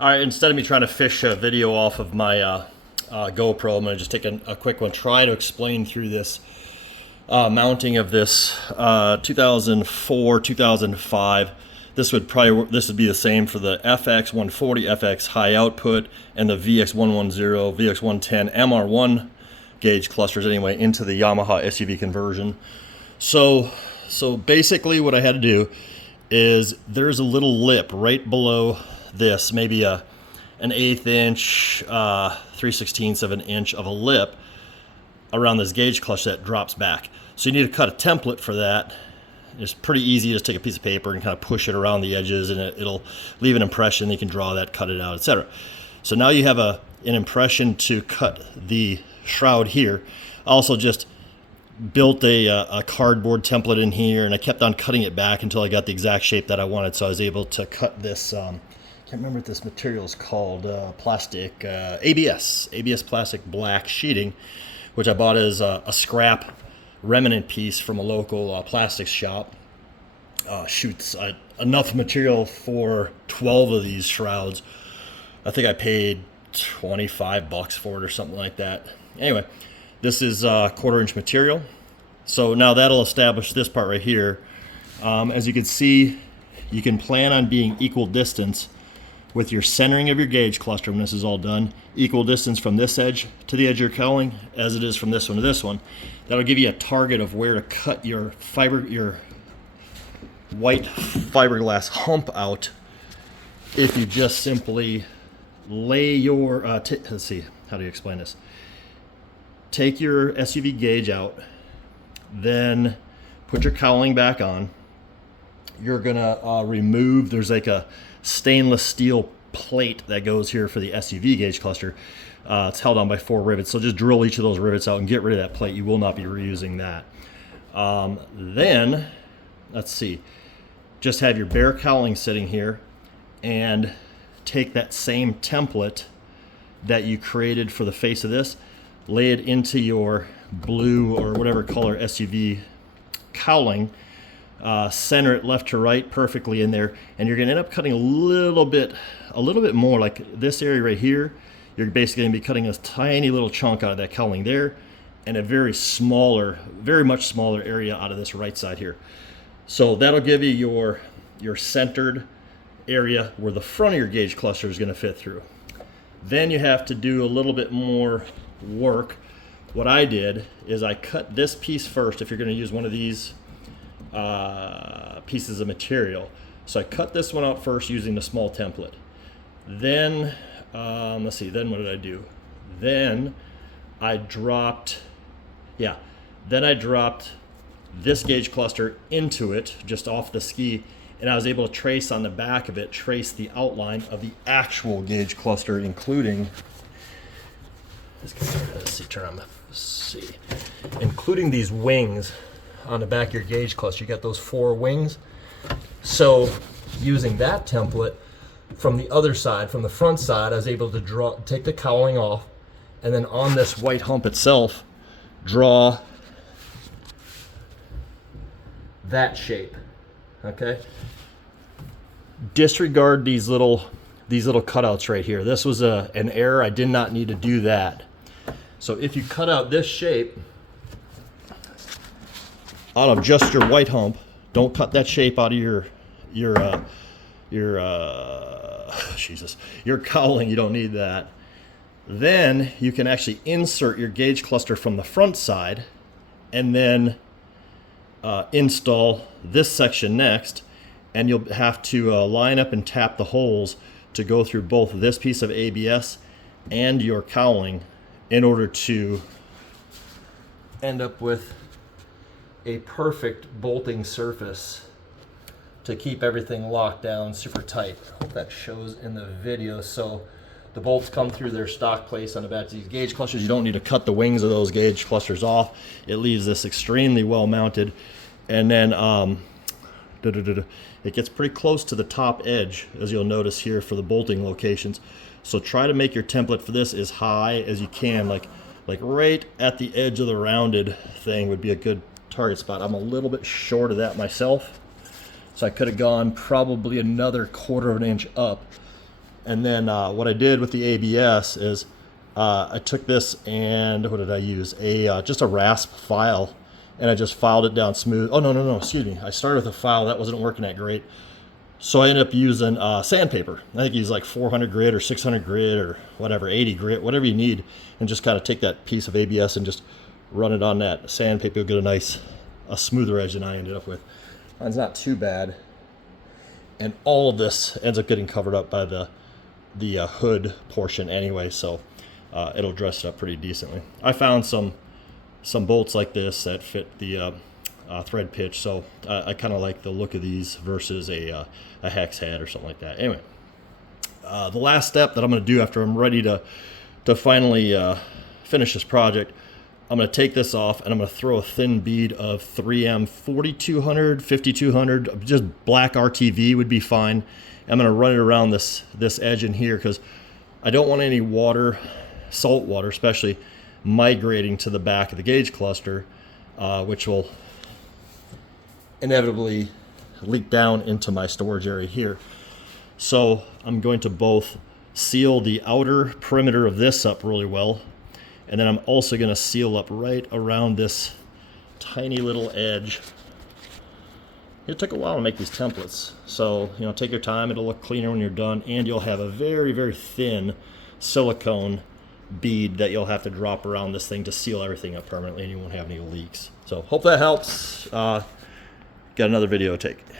All right, instead of me trying to fish a video off of my GoPro, I'm going to just take a quick one, try to explain through this mounting of this 2004, 2005. This would be the same for the FX 140, FX high output, and the VX 110, VX 110, MR1 gauge clusters anyway into the Yamaha SUV conversion. So basically what I had to do is there's a little lip right below this, maybe an 1/8 inch, 3/16 of an inch of a lip around this gauge cluster that drops back. So you need to cut a template for that. It's pretty easy. You just take a piece of paper and kind of push it around the edges, and it'll leave an impression. You can draw that, cut it out, etc. So now you have an impression to cut the shroud here. I also just built a cardboard template in here, and I kept on cutting it back until I got the exact shape that I wanted. So I was able to cut this, can't remember what this material is called, plastic, ABS plastic black sheeting, which I bought as a scrap remnant piece from a local plastics shop. Shoots enough material for 12 of these shrouds. I think I paid $25 for it or something like that. Anyway, this is 1/4 inch material. So now that'll establish this part right here. As you can see, you can plan on being equal distance with your centering of your gauge cluster when this is all done, equal distance from this edge to the edge you're cowling as it is from this one to this one. That'll give you a target of where to cut your white fiberglass hump out if you just simply lay your, let's see, how do you explain this? Take your SUV gauge out, then put your cowling back on. You're gonna remove, there's like a stainless steel plate that goes here for the SUV gauge cluster. It's held on by 4 rivets, so just drill each of those rivets out and get rid of that plate. You will not be reusing that. Then, let's see, just have your bare cowling sitting here and take that same template that you created for the face of this, lay it into your blue or whatever color SUV cowling, center it left to right perfectly in there, and you're going to end up cutting a little bit more, like this area right here. You're basically going to be cutting a tiny little chunk out of that cowling there, and a very much smaller area out of this right side here. So that'll give you your centered area where the front of your gauge cluster is going to fit through. Then you have to do a little bit more work. What I did is I cut this piece first if you're going to use one of these pieces of material. So I cut this one out first using the small template. Then, let's see, then what did I do? Then I dropped this gauge cluster into it, just off the ski, and I was able to trace on the back of it, trace the outline of the actual gauge cluster, including, including these wings on the back of your gauge cluster. You got those 4 wings. So using that template from the other side, from the front side, I was able to take the cowling off, and then on this white hump itself, draw that shape. Okay. Disregard these little cutouts right here. This was an error. I did not need to do that. So if you cut out this shape out of just your white hump, don't cut that shape out of your cowling. You don't need that. Then you can actually insert your gauge cluster from the front side, and then install this section next, and you'll have to line up and tap the holes to go through both this piece of ABS and your cowling in order to end up with a perfect bolting surface to keep everything locked down super tight. I hope that shows in the video. So the bolts come through their stock place on the back of these gauge clusters. You don't need to cut the wings of those gauge clusters off. It leaves this extremely well mounted. And then it gets pretty close to the top edge, as you'll notice here for the bolting locations. So try to make your template for this as high as you can, like right at the edge of the rounded thing would be a good target spot. I'm a little bit short of that myself, so I could have gone probably another 1/4 of an inch up And then what I did with the ABS is I took this and what did I use? Just a rasp file, and I just filed it down smooth. Oh, no, excuse me. I started with a file that wasn't working that great. So I ended up using sandpaper. I think you use like 400 grit or 600 grit or whatever, 80 grit, whatever you need, and just kind of take that piece of ABS and just run it on that sandpaper. You'll get a smoother edge than I ended up with. It's not too bad. And all of this ends up getting covered up by the hood portion anyway, so it'll dress it up pretty decently. I found some bolts like this that fit the thread pitch, so I kind of like the look of these versus a hex head or something like that. Anyway, the last step that I'm going to do after I'm ready to finally finish this project, I'm going to take this off and I'm going to throw a thin bead of 3M 4200, 5200, just black RTV would be fine. I'm going to run it around this edge in here because I don't want any water, salt water especially, migrating to the back of the gauge cluster, which will inevitably leak down into my storage area here. So I'm going to both seal the outer perimeter of this up really well, and then I'm also going to seal up right around this tiny little edge. It took a while to make these templates, so take your time. It'll look cleaner when you're done, and you'll have a very, very thin silicone bead that you'll have to drop around this thing to seal everything up permanently, and you won't have any leaks. So hope that helps. Got another video to take.